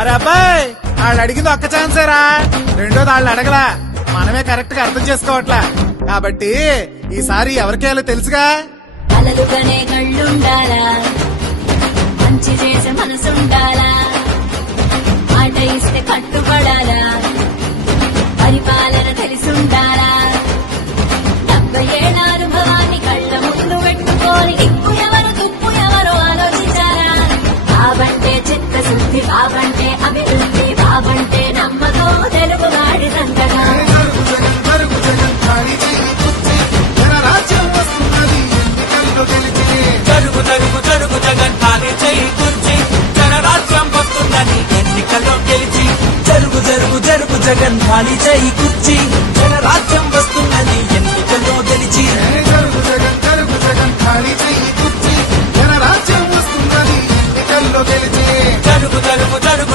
అరే అబ్బాయి, వాళ్ళు అడిగింది ఒక్క ఛాన్సేరా, రెండోది వాళ్ళు అడగలా. మనమే కరెక్ట్ గా అర్థం చేసుకోవట్లా. కాబట్టి ఈసారి ఎవరికేయాలో తెలుసుగా. కలలుగానే కళ్ళుండాలా, మంచి చేసే మనసుండాలా, మాట ఇస్తే కట్టుబడాలా, పరిపాలన తెలిసుండాలా. 70 ఏళ్ల అనుభవాన్ని కళ్ళ ముందు పెట్టుకొని దిక్కు ఎవరు తుప్పు ఎవరు ఆలోచించారా. బాబంటే చిత్తశుద్ధి, బాబంటే అభివృద్ధి, బాబంటే నమ్మకం తెలుగువాడి దండగా. జరుగు జరుగు జరుగు జగన్ ఖాళీ చేయి కుర్చీ, జనరాజ్యం వస్తుందని ఎన్నికల్లో గెలిచి. జరుగు జరుగు జరుగు జగన్ ఖాళీ చేయి కుర్చీ, జనరాజ్యం వస్తుందని ఎన్నికల్లో గెలిచి. జరుగు జగన్ జరుగు జగన్ ఖాళీ చెయ్యి కుర్చీ, జనరాజ్యం వస్తుందని ఎన్నికల్లో గెలిచి. జరుగు జరుగు జరుగు